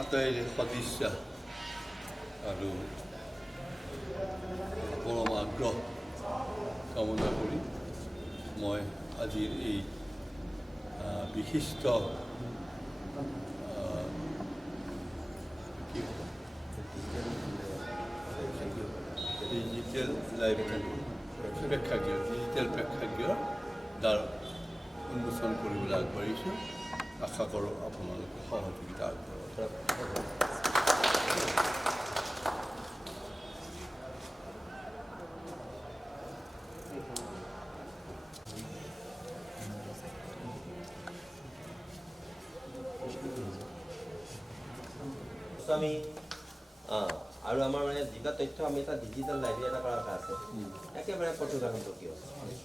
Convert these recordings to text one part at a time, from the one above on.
আটাইৰে সদিচ্ছা আৰু পৰম আগ্ৰহ কামনা কৰি মই আজিৰ এই বিশিষ্ট ডিজিটেল প্ৰেক্ষাগৃহৰ দ্বাৰ উন্মোচন কৰিবলৈ আগবাঢ়িছোঁ। আশা কৰোঁ আপোনালোকে সহযোগিতা আগবঢ়াব। আমি আৰু আমাৰ মানে যিটা তথ্য আমি এটা ডিজিটেল লাইব্ৰেৰী এটা কৰা কথা আছে, একেবাৰে পত্ৰিকা সম্পৰ্কীয়,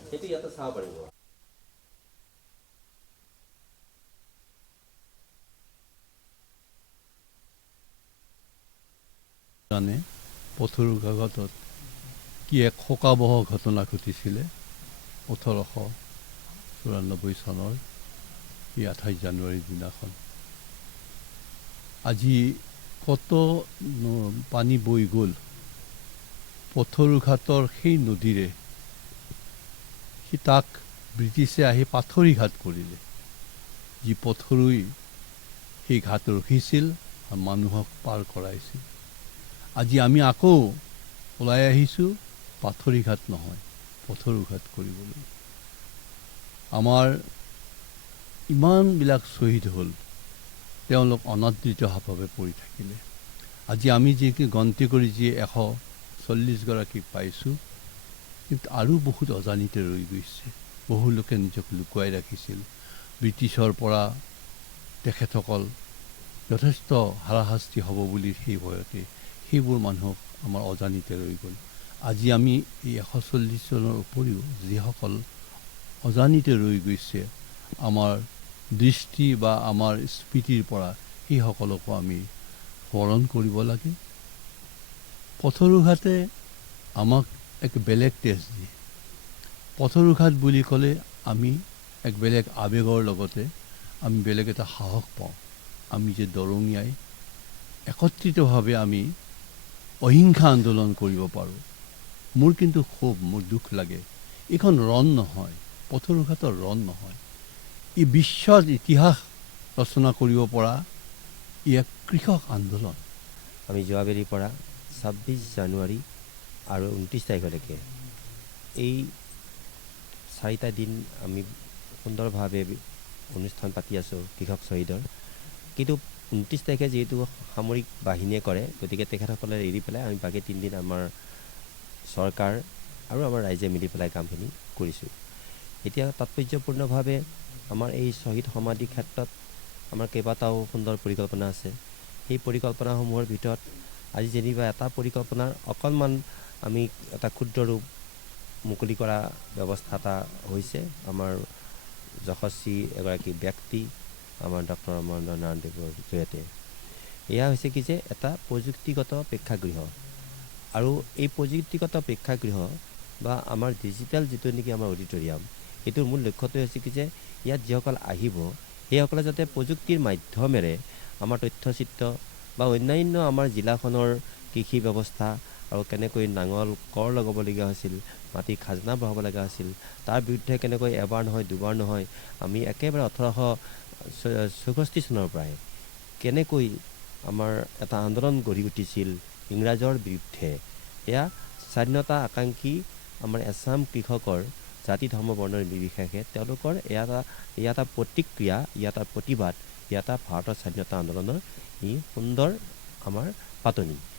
সেইটো ইয়াতে চাব পাৰিব। জানে পথৰুৰ কাকতত কি এক শোকাবহ ঘটনা ঘটিছিলে 1894 চনৰ এই 28 জানুৱাৰীৰ দিনাখন। আজি কত পানী বৈ গ'ল পথৰু ঘাটৰ সেই নদীৰে, সি তাক ব্ৰিটিছে আহি পাথৰি ঘাট কৰিলে। যি পথৰুই সেই ঘাট ৰখিছিল আৰু মানুহক পাৰ কৰাইছিল। আজি আমি আকৌ ওলাই আহিছোঁ পাথৰি ঘাট নহয়, পথৰু ঘাট কৰিবলৈ। আমাৰ ইমানবিলাক শ্বহীদ হ'ল, তেওঁলোক অনাদৃতভাৱে পৰি থাকিলে। আজি আমি যি গন্তি কৰি যি 140গৰাকীক পাইছোঁ, কিন্তু আৰু বহুত অজানিতে ৰৈ গৈছে। বহু লোকে নিজক লুকুৱাই ৰাখিছিল। ব্ৰিটিছৰ পৰা তেখেতসকল যথেষ্ট হাৰাশাস্তি হ'ব বুলি সেই ভয়তে সেইবোৰ মানুহক আমাৰ অজানিতে ৰৈ গ'ল। আজি আমি এই 140 জনৰ উপৰিও যিসকল অজানিতে ৰৈ গৈছে আমাৰ দৃষ্টি বা আমাৰ স্মৃতিৰ পৰা, সেইসকলকো আমি স্মৰণ কৰিব লাগে। পথৰুঘাটে আমাক এক বেলেগ তেজ দিয়ে। পথৰুঘাট বুলি ক'লে আমি এক বেলেগ আৱেগৰ লগতে আমি বেলেগ এটা সাহস পাওঁ। আমি যে দৰঙীয়াই একত্ৰিতভাৱে আমি অহিংসা আন্দোলন কৰিব পাৰোঁ। মোৰ কিন্তু খুব দুখ লাগে, এইখন ৰণ নহয়, পথৰুঘাটৰ ৰণ নহয়। ই বিশ্বৰ ইতিহাস ৰচনা কৰিব পৰা ই এক কৃষক আন্দোলন। আমি যোৱাবেলিৰ পৰা 26 জানুৱাৰী আৰু 29 তাৰিখলৈকে এই 4টা দিন আমি সুন্দৰভাৱে অনুষ্ঠান পাতি আছোঁ কৃষক শ্বহীদৰ। কিন্তু 29 তাৰিখে যিহেতু সামৰিক বাহিনীয়ে কৰে, গতিকে তেখেতসকলে এৰি পেলাই আমি বাকী 3 দিন আমাৰ চৰকাৰ আৰু আমাৰ ৰাইজে মিলি পেলাই কামখিনি কৰিছোঁ। এতিয়া তাৎপৰ্যপূৰ্ণভাৱে আমাৰ এই শ্বহীদ সমাধি ক্ষেত্ৰত আমাৰ কেইবাটাও সুন্দৰ পৰিকল্পনা আছে। সেই পৰিকল্পনাসমূহৰ ভিতৰত আজি যেনিবা এটা পৰিকল্পনাৰ অকণমান আমি এটা ক্ষুদ্ৰ ৰূপ মুকলি কৰা ব্যৱস্থা এটা হৈছে। আমাৰ যশস্বী এগৰাকী ব্যক্তি আমাৰ ডক্টৰ মহেন্দ্ৰ নাৰায়ণ দেৱৰ জৰিয়তে এয়া হৈছে কি যে এটা প্ৰযুক্তিগত প্ৰেক্ষাগৃহ। আৰু এই প্ৰযুক্তিগত প্ৰেক্ষাগৃহ বা আমাৰ ডিজিটেল যিটো নেকি আমাৰ অডিটৰিয়াম, এইটোৰ মূল লক্ষ্যটোৱে হৈছে কি যে ইয়াত যিসকল আহিব সেইসকলে যাতে প্ৰযুক্তিৰ মাধ্যমেৰে আমাৰ তথ্যচিত্ৰ বা অন্যান্য আমাৰ জিলাখনৰ কৃষি ব্যৱস্থা আৰু কেনেকৈ নাঙল কৰ লগাবলগীয়া হৈছিল, মাটি খাজনা বঢ়াব লগা হৈছিল, তাৰ বিৰুদ্ধে কেনেকৈ এবাৰ নহয় দুবাৰ নহয় আমি একেবাৰে 1864 চনৰ পৰাই কেনেকৈ আমাৰ এটা আন্দোলন গঢ়ি উঠিছিল ইংৰাজৰ বিৰুদ্ধে। এয়া স্বাধীনতা আকাংক্ষী আমাৰ এছাম কৃষকৰ জাতি ধৰ্ম বৰ্ণৰ নিৰ্বিশেষে তেওঁলোকৰ এয়া এটা প্ৰতিক্ৰিয়া, ইয়াত এটা প্ৰতিবাদ, ইয়াত এটা ভাৰতৰ স্বাধীনতা আন্দোলনৰ ই সুন্দৰ আমাৰ পাতনি।